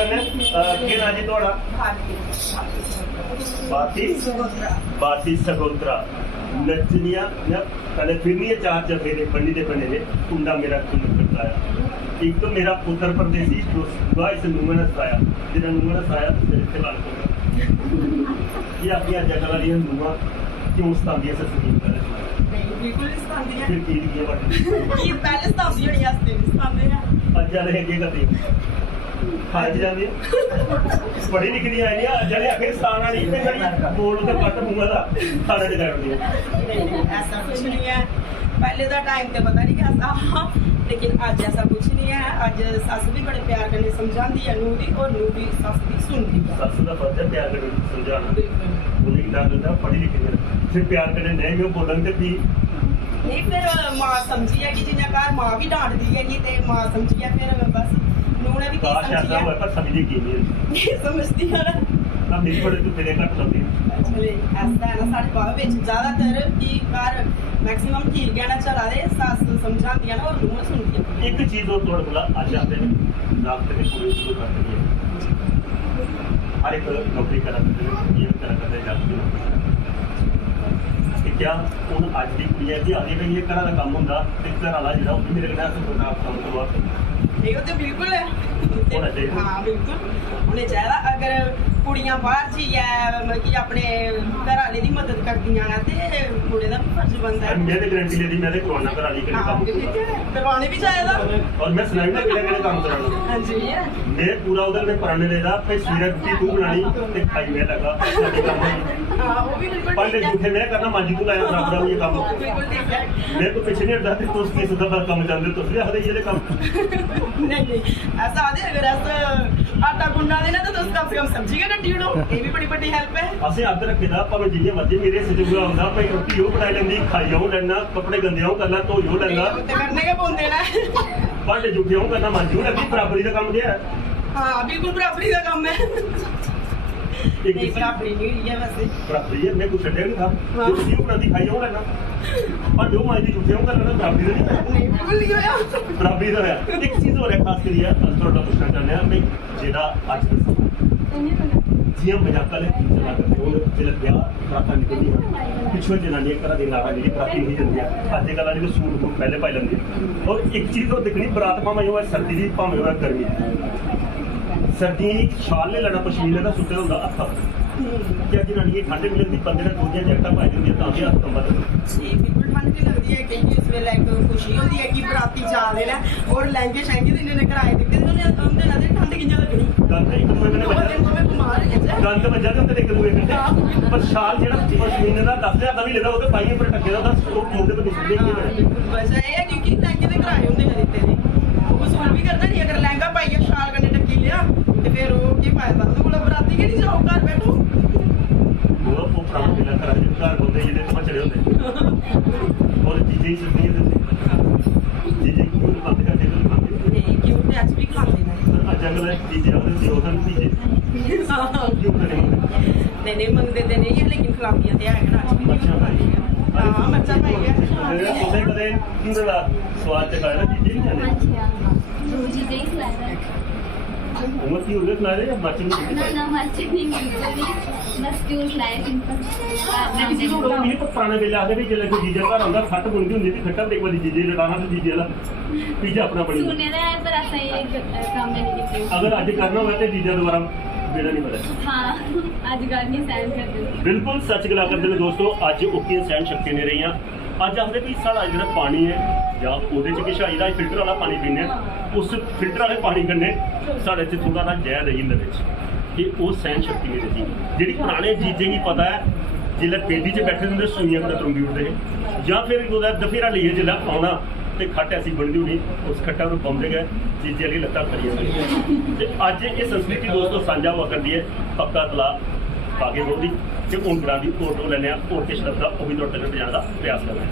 करने के ना जी थोड़ा बाती सगोत्रा नचनिया पहले फिरनी चार चफेरे पंडी दे बने ने कुंडा मेरा कुंड करता है। एक तो मेरा उत्तर प्रदेशी जो इस नुमन हसाया जिन्हें नुमन हसाया तो मेरे से बात होगा ये अपनी जगह वाली नुमा क्यों स्तांदी है सस्ती पहले बिल्कुल स्तांदी है फिर की ये बात की पहले स्तांदी होनी है स्तांदी है अज्जा ने ये करती खाज जाती है बड़ी निकली आई है अज्जा ने आखिर स्थान वाली पे खड़ी बोल तो कट मुंगा दा खाना नहीं करती नहीं ऐसा कुछ नहीं है पहले का टाइम तो पता नहीं कैसा लेकिन आज ऐसा कुछ नहीं है। आज सस भी बड़े प्यार करने समझाती है नू भी और नू भी सस भी सुनती है। सस का फर्ज है प्यार करने समझाना उन्हें डर लगता पढ़ी लिखी फिर प्यार करने नहीं भी बोलन तो भी नहीं फिर मां समझी है कि जिन्हें घर मां भी डांटती है ते मां समझी है फिर बस नू ने भी की समझी है पर समझी की नहीं समझती है ना अब मेरी बड़े तो तेरे घट समझी चले ऐसा है ना साढ़े बाबा विच ज्यादातर की घर मैक्सिमम ठीक गया चला दे सस समझाती है ना और नू सुनती है। एक चीज और थोड़ा बोला आज आते हैं डॉक्टर ने पूरी शुरू कर दी है हर एक नौकरी करा करते जाते हैं क्या हूँ अज की कुड़ी है जी आगे भी ये घर का काम होंगे घर वाला जो मेरे कम करवा ये तो बिल्कुल है हाँ बिल्कुल होने चाहिए अगर कुड़ियां बाहर जाइए मतलब कि अपने घर वाले की मदद करदियां ना ते मुंडे दा भी फर्ज बनता है। मैं गारंटी लेदी मैं करवाना घर वाली काम करवाने भी चाहिए और मैं सुनाई ना केड़े काम कराना हां जी मैं पूरा उधर में पढ़ने लेदा पे सीरा रोटी तू बनानी ते खाई मैं लगा हां वो भी बिल्कुल पहले झूठे मैं करना मांजी तू लाया बराबर ये काम बिल्कुल ठीक है मैं तो पीछे नहीं हटदा तो उसकी सुधा बात काम जानदे तो इसलिए हदे ये काम नहीं ऐसा आदे अगर ऐसा आटा गुंडा देना तो कम से कम सब्जी का कट्टी उड़ो ये भी बड़ी हेल्प है। ਅਸੀਂ ਅੱਧ ਰੱਖੇਦਾ ਭਾਵੇਂ ਜਿੰਨੇ ਮਰਜ਼ੀ ਮੇਰੇ ਸਜੂਗਾ ਹੁੰਦਾ ਭਾਈ ਰੋਟੀ ਉਹ ਬਣਾ ਲੈਂਦੀ ਖਾਈਓ ਲੈਣਾ ਕੱਪੜੇ ਗੰਦੇ ਉਹ ਕਰਨਾ ਧੋਈਓ ਲੈਣਾ ਤੇ ਕਰਨੇ ਕੇ ਪਉਂਦੇ ਨਾ ਭਾਂਡੇ ਜੁੱਠੇ ਉਹ ਕਰਨਾ ਮਾਂਜੂ ਲੱਗੀ ਬਰਾਬਰੀ ਦਾ ਕੰਮ ਗਿਆ ਹਾਂ ਬਿਲਕੁਲ ਬਰਾਬਰੀ ਦਾ ਕੰਮ ਹੈ नहीं बराबरी नहीं हुई है वैसे बराबरी है मैं कुछ छड्या नहीं था जो वो बनाती खाईओ लेना पर जो मांजी जूठे हो करना बराबरी नहीं बिल्कुल नहीं होया बराबरी दा होया एक चीज और है खास करिए थोड़ा पूछना चाहते हैं भाई जेड़ा आज जियां मजाक वाले चला करते हो जिला ब्याह बराता निकलदी है पिछले जनानी एक तरह की नारा जी बराती नहीं जाती है आजकल वाली तो सूट को पहले पाई लेंदी और एक चीज और देखनी बरात भावें हो सर्दी दी भावें हो गर्मी सर्दी शाल ले लेना पश्मीने का सुटे होंगे हत्था क्या जनानी ठंड नहीं लगती बंदे ने दूजियां जैकटा पाई दी तां भी हत्थ कंबा बिल्कुल ठंड नहीं लगती है क्योंकि उस वेले एक खुशी होती है कि बराती जा रहे हैं और लहंगे शहंगे दिन ने कराए दिते तो उन्हें ठंड किंजा लगनी गंद एक दूए कन्नै गंद वजह ते एक दूए कन्नै पर शाल जेड़ा पश्मीने का 10,000 का भी लेदा ओते पाइए पर टक्के दा वो मुंडे पे दिसदे ही नहीं वजह ये है क्योंकि लहंगे दे कराए होंदे ने दिते ने वसूल भी करना नहीं अगर लहंगा पाइए शाल कन्नै टक्की लिया ते फिर वो की फायदा तो कोला बराती के नहीं जाओ घर बैठो वो पुराना दिला करा जे घर होंदे जेडे तो चढ़े होंदे और डीजे सुनदी है डीजे क्यों बंद कर दे नहीं क्यों ते आज भी खाते हैं जंगल डीजे और जोधन डीजे क्यों करे नहीं मंगते ते नहीं है लेकिन खिलाफियां ते है ना आज भी हां मच्छा पाई है ਉਹਦੇ ਕਦੇ ਕਿਹੜਾ ਸਵਾਦ ਤੇ ਖਾਇਆ ਜੀ ਜੀ हाँ जी रोजी दे खिलाया ਉਹ ਕੀ ਉਹਦੇ ਖਿਲਾ ਰਹੇ ਜਾਂ ਬੱਚੇ ਨੂੰ ना मच्छी नहीं मिलती बस क्यों खिलाया सिंपल ਇਹ ਤਾਂ ਪੁਰਾਣੇ ਵੇਲੇ ਆਖਦੇ ਵੀ ਜਦੋਂ ਕੋਈ ਜੀਜਾ ਘਰ ਆਉਂਦਾ ਖੱਟ ਗੁੰਦੀ ਹੁੰਦੀ ਸੀ ਖੱਟਾ ਇੱਕ ਵਾਰੀ ਜੀਜੇ ਲਟਾਣਾ ਤੇ ਜੀਜੇ ਵਾਲਾ ਪੀਜਾ ਆਪਣਾ ਬਣੀ सुनने का है पर ऐसा ये काम नहीं करते ਅਗਰ ਅੱਜ ਕਰਨਾ ਹੋਵੇ ਤੇ ਜੀਜਾ ਦੁਬਾਰਾ बेड़ा नहीं पता हाँ आज गर्मी सहन करते बिल्कुल सच गला करते हैं दोस्तों अज ओकियां सहन शक्ति नहीं रही अज आखते भी साढ़ा जो पानी है या ਉਹਦੇ ਚ ਕਿਸ਼ਾਈ ਦਾ ਫਿਲਟਰ ਵਾਲਾ ਪਾਣੀ ਪੀਂਦੇ ਉਸ ਫਿਲਟਰ ਵਾਲੇ ਪਾਣੀ ਕੰਨੇ ਸਾਡੇ ਚ ਥੋੜਾ ਨਾ ਜ਼ਹਿਰ ਰਹੀ ਇਹਦੇ ਵਿੱਚ ਕਿ ਉਹ ਸਹਿਨ ਸ਼ਕਤੀ ਨਹੀਂ ਰਹੀ ਜਿਹੜੀ ਪੁਰਾਣੇ ਜੀਜੇ ਕੀ ਪਤਾ ਹੈ ਜਿੱਲੇ ਪੇਡੀ 'ਚ ਬੈਠੇ ਹੁੰਦੇ ਸੂਈਆਂ ਦਾ ਤਰੰਗੀ ਉੱਡਦੇ ਜਾਂ ਫਿਰ ਉਹਦਾ ਦਫੇਰਾ ਲਈਏ ਜਿੱਲਾ ਆਉਣਾ ਤੇ ਖੱਟ ਐਸੀ ਬਣਦੀ ਹੋਣੀ ਉਸ ਖੱਟਾਂ ਨੂੰ ਪਾਉਂਦੇ ਗਏ ਜੀਜੇ ਵਾਲੀ ਲੱਤਾਂ ਖੜੀਆਂ ਹੋਈਆਂ ਤੇ ਅੱਜ ਇਹ ਸੰਸਕ੍ਰਿਤੀ ਦੋਸਤੋ ਸਾਂਝਾ ਹੋਆ ਕਰਦੀ ਹੈ ਪੱਕਾ ਤਲਾ ਪਾ ਕੇ ਬੋਲਦੀ ਤੇ ਉਂਗਲਾਂ ਦੀ ਫੋਟੋ ਲੈਣੇ ਆ ਹੋਰ ਕਿਸ ਤਰ੍ਹਾਂ ਦਾ ਉਹ ਵੀ ਤੁਹਾਡੇ ਤੱਕ ਪਹੁੰਚਾਉਣ ਦਾ ਪ੍ਰਯਾਸ ਕਰਨਾ ਹੈ।